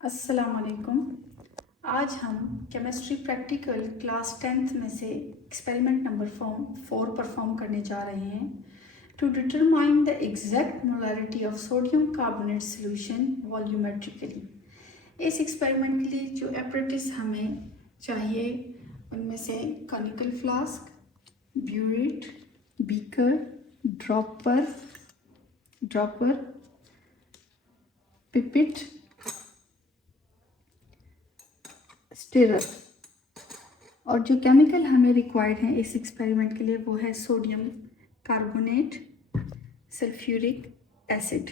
अस्सलाम वालेकुम। आज हम केमिस्ट्री प्रैक्टिकल क्लास 10th में से एक्सपेरिमेंट नंबर 4 परफॉर्म करने जा रहे हैं। To determine the exact molarity of sodium carbonate solution volumetrically. इस एक्सपेरिमेंट के लिए जो एपरेटिस हमें चाहिए उनमें से conical flask, burette, beaker, dropper, pipette, stirrer. और जो केमिकल हमें रिक्वायर्ड है इस एक्सपेरिमेंट के लिए वो है सोडियम कार्बोनेट, सल्फ्यूरिक एसिड।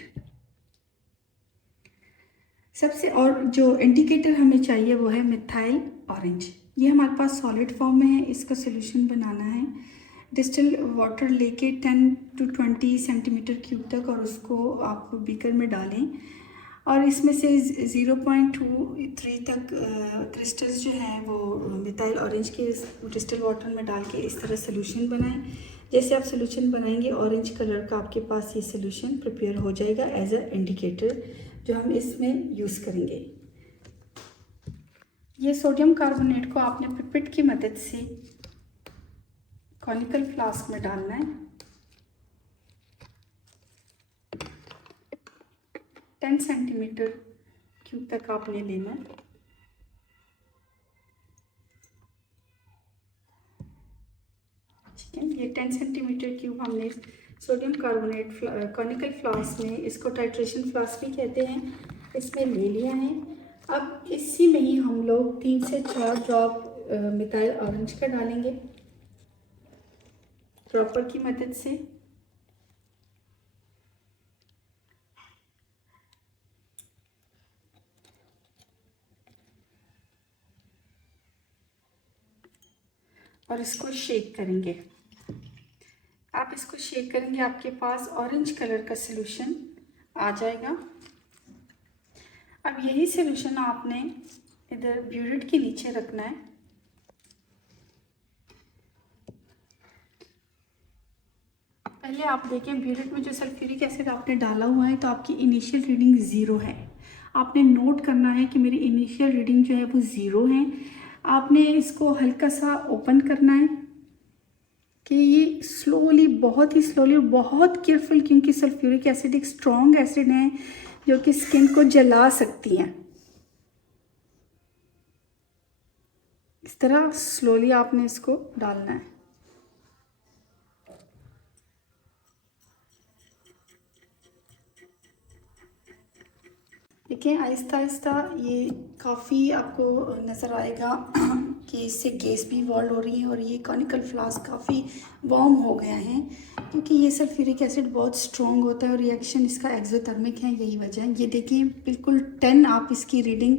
सबसे और जो इंडिकेटर हमें चाहिए वो है मिथाइल ऑरेंज। ये हमारे पास सॉलिड फॉर्म में है, इसका सोल्यूशन बनाना है। डिस्टिल वाटर लेके 10 to 20 सेंटीमीटर क्यूब तक और उसको आप बीकर में डालें और इसमें से 0.23 तक क्रिस्टल्स जो हैं वो मिथाइल ऑरेंज के डिस्टिल वाटर में डाल के इस तरह सोल्यूशन बनाएं। जैसे आप सोल्यूशन बनाएंगे ऑरेंज कलर का आपके पास ये सोल्यूशन प्रिपेयर हो जाएगा एज अ इंडिकेटर जो हम इसमें यूज़ करेंगे। ये सोडियम कार्बोनेट को आपने पिपेट की मदद से कॉनिकल फ्लास्क में डालना है। 10 सेंटीमीटर क्यूब तक आपने लेना है। ठीक है, ये 10 सेंटीमीटर क्यूब हमने सोडियम कार्बोनेट कॉनिकल फ्लास्क में, इसको टाइट्रेशन फ्लास्क भी कहते हैं, इसमें ले लिया है। अब इसी में ही हम लोग 3 से 4 ड्रॉप मिथाइल ऑरेंज का डालेंगे ड्रॉपर की मदद से। और इसको शेक करेंगे। आप इसको शेक करेंगे, आपके पास ऑरेंज कलर का सॉल्यूशन आ जाएगा। अब यही सॉल्यूशन आपने इधर ब्यूरेट के नीचे रखना है। पहले आप देखें ब्यूरेट में जो सल्फ्यूरिक एसिड आपने डाला हुआ है तो आपकी इनिशियल रीडिंग 0 है। आपने नोट करना है कि मेरी इनिशियल रीडिंग जो है वो 0 है। आपने इसको हल्का सा ओपन करना है कि ये स्लोली, बहुत ही स्लोली, बहुत केयरफुल, क्योंकि सल्फ्यूरिक एसिड एक स्ट्रॉन्ग एसिड है जो कि स्किन को जला सकती हैं। इस तरह स्लोली आपने इसको डालना है। देखिए आहिस्ता आहिस्ता ये काफ़ी आपको नज़र आएगा कि इससे गैस भी इवॉल्व हो रही है और ये कॉनिकल फ्लास्क काफ़ी वार्म हो गया है, क्योंकि ये सल्फ्यूरिक एसिड बहुत स्ट्रॉन्ग होता है और रिएक्शन इसका एक्सोथर्मिक है, यही वजह है। ये देखिए बिल्कुल 10 आप इसकी रीडिंग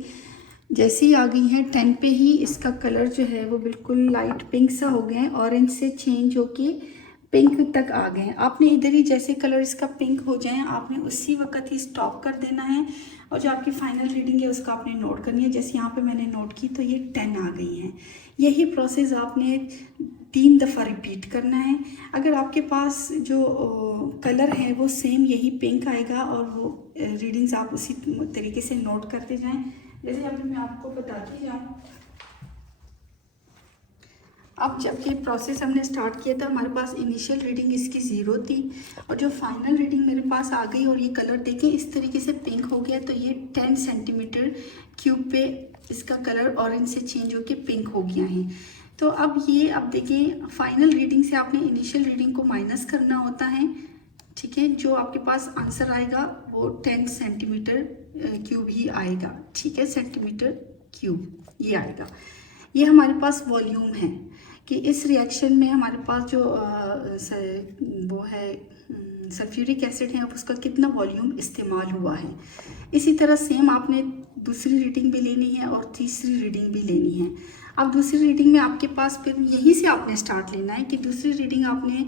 जैसी आ गई है, 10 पे ही इसका कलर जो है वो बिल्कुल लाइट पिंक सा हो गया है, ऑरेंज से चेंज होके पिंक तक आ गए हैं। आपने इधर ही जैसे कलर इसका पिंक हो जाए आपने उसी वक्त ही स्टॉप कर देना है और जो आपकी फाइनल रीडिंग है उसका आपने नोट करनी है। जैसे यहाँ पे मैंने नोट की तो ये 10 आ गई हैं। यही प्रोसेस आपने 3 दफ़ा रिपीट करना है। अगर आपके पास जो कलर है वो सेम यही पिंक आएगा और वो रीडिंग्स आप उसी तरीके से नोट करते जाएँ। जैसे अभी मैं आपको बताती जाऊँ, अब जब ये प्रोसेस हमने स्टार्ट किया था हमारे पास इनिशियल रीडिंग इसकी 0 थी और जो फाइनल रीडिंग मेरे पास आ गई और ये कलर देखें इस तरीके से पिंक हो गया, तो ये 10 सेंटीमीटर क्यूब पे इसका कलर ऑरेंज से चेंज होके पिंक हो गया है। तो अब देखिए फाइनल रीडिंग से आपने इनिशियल रीडिंग को माइनस करना होता है। ठीक है, जो आपके पास आंसर आएगा वो 10 सेंटीमीटर क्यूब ही आएगा। ठीक है, सेंटीमीटर क्यूब ये आएगा। ये हमारे पास वॉल्यूम है कि इस रिएक्शन में हमारे पास जो वो है सल्फ्यूरिक एसिड है उसका कितना वॉल्यूम इस्तेमाल हुआ है। इसी तरह सेम आपने दूसरी रीडिंग भी लेनी है और तीसरी रीडिंग भी लेनी है। अब दूसरी रीडिंग में आपके पास फिर यहीं से आपने स्टार्ट लेना है कि दूसरी रीडिंग आपने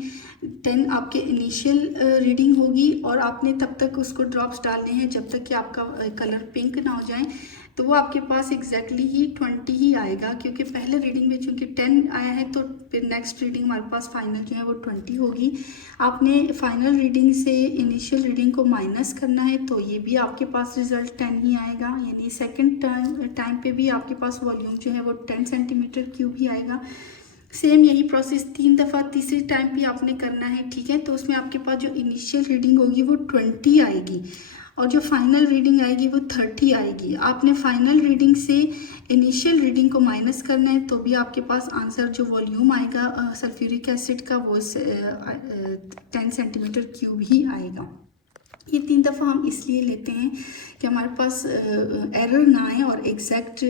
10 आपके इनिशियल रीडिंग होगी और आपने तब तक उसको ड्रॉप्स डालने हैं जब तक कि आपका कलर पिंक ना हो जाए। तो वो आपके पास एग्जैक्टली ही 20 ही आएगा, क्योंकि पहले रीडिंग में चूँकि 10 आया है तो फिर नेक्स्ट रीडिंग हमारे पास फाइनल जो है वो 20 होगी। आपने फाइनल रीडिंग से इनिशियल रीडिंग को माइनस करना है, तो ये भी आपके पास रिजल्ट 10 ही आएगा, यानी सेकेंड टाइम पे भी आपके पास वॉल्यूम जो है वो 10 सेंटीमीटर क्यूब ही आएगा। सेम यही प्रोसेस 3 दफ़ा तीसरी टाइम भी आपने करना है, ठीक है। तो उसमें आपके पास जो इनिशियल रीडिंग होगी वो 20 आएगी और जो फाइनल रीडिंग आएगी वो 30 आएगी। आपने फाइनल रीडिंग से इनिशियल रीडिंग को माइनस करना है, तो भी आपके पास आंसर जो वॉल्यूम आएगा सल्फ्यूरिक एसिड का वो 10 सेंटीमीटर क्यूब ही आएगा। ये 3 दफ़ा हम इसलिए लेते हैं कि हमारे पास एरर ना आए और एग्जैक्ट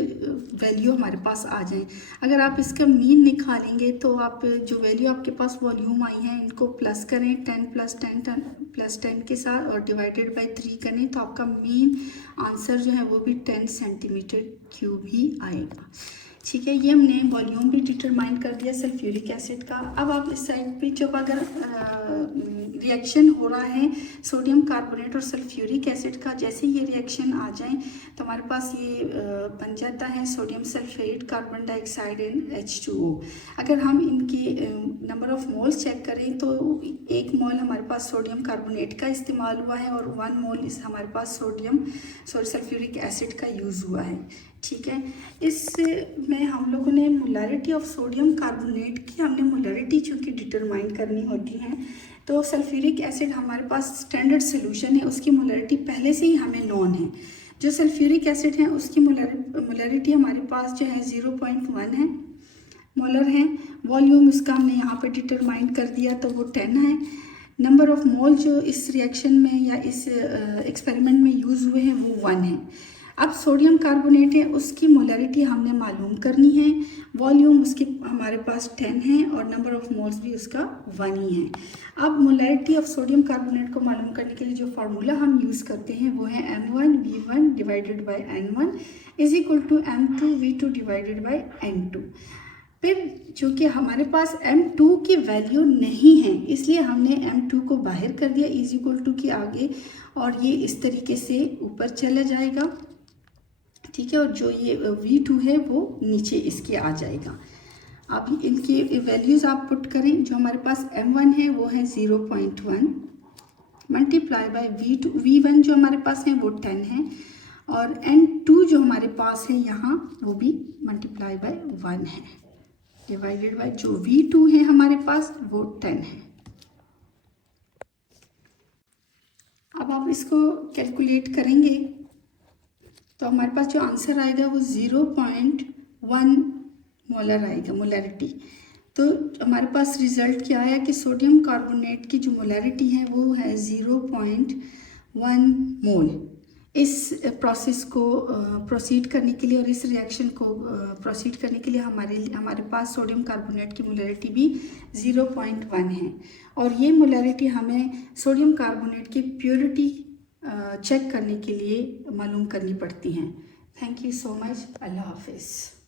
वैल्यू हमारे पास आ जाए। अगर आप इसका मीन निकालेंगे तो आप जो वैल्यू आपके पास वॉल्यूम आई है इनको प्लस करें 10 के साथ और डिवाइडेड बाय 3 करें, तो आपका मीन आंसर जो है वो भी 10 सेंटीमीटर क्यूब ही आएगा, ठीक है। ये हमने वॉल्यूम भी डिटरमाइन कर दिया सल्फ्यूरिक एसिड का। अब आप इस साइड पे जब अगर रिएक्शन हो रहा है सोडियम कार्बोनेट और सल्फ्यूरिक एसिड का, जैसे ये रिएक्शन आ जाए तो हमारे पास ये बन जाता है sodium sulphate carbon dioxide and H2O। अगर हम इनके नंबर ऑफ मोल्स चेक करें तो 1 मोल हमारे पास सोडियम कार्बोनेट का इस्तेमाल हुआ है और 1 मोल हमारे पास सल्फ्यूरिक एसिड का यूज़ हुआ है, ठीक है। इसमें हम लोगों ने मोलारिटी ऑफ सोडियम कार्बोनेट की हमने मोलारिटी चूँकि डिटरमाइन करनी होती है, तो सल्फ्यूरिक एसिड हमारे पास स्टैंडर्ड सोल्यूशन है, उसकी मोलारिटी पहले से ही हमें नॉन है। जो सल्फ्यूरिक एसिड है उसकी मोलारिटी हमारे पास जो है 0.1 है मोलर है। वॉल्यूम उसका हमने यहाँ पे डिटरमाइन कर दिया तो वो 10 है। नंबर ऑफ मोल जो इस रिएक्शन में या इस एक्सपेरिमेंट में यूज़ हुए हैं वो 1 है। अब सोडियम कार्बोनेट है उसकी मोलारिटी हमने मालूम करनी है, वॉल्यूम उसकी हमारे पास 10 है और नंबर ऑफ मोल्स भी उसका 1 ही है। अब मोलारिटी ऑफ सोडियम कार्बोनेट को मालूम करने के लिए जो फार्मूला हम यूज़ करते हैं वो है M1V1 divided by N1 is equal to M2V2 divided by N2। फिर चूँकि हमारे पास M2 की वैल्यू नहीं है इसलिए हमने M2 को बाहर कर दिया इज इक्वल टू के आगे, और ये इस तरीके से ऊपर चला जाएगा, ठीक है। और जो ये V2 है वो नीचे इसके आ जाएगा। अब इनकी वैल्यूज़ आप पुट करें, जो हमारे पास M1 है वो है 0.1 मल्टीप्लाई बाय V1 जो हमारे पास है वो 10 है और N2 जो हमारे पास है यहाँ वो भी मल्टीप्लाई बाय 1 है डिवाइडेड बाय जो V2 है हमारे पास वो 10 है। अब आप इसको कैलकुलेट करेंगे तो हमारे पास जो आंसर आएगा वो 0.1 मोलर आएगा मोलारिटी। तो हमारे पास रिज़ल्ट क्या आया कि सोडियम कार्बोनेट की जो मोलारिटी है वो है 0.1 मोल। इस प्रोसेस को प्रोसीड करने के लिए और इस रिएक्शन को प्रोसीड करने के लिए हमारे पास सोडियम कार्बोनेट की मोलारिटी भी 0.1 है और ये मोलारिटी हमें सोडियम कार्बोनेट की प्योरिटी चेक करने के लिए मालूम करनी पड़ती हैं। Thank you so much. अल्लाह हाफिज़।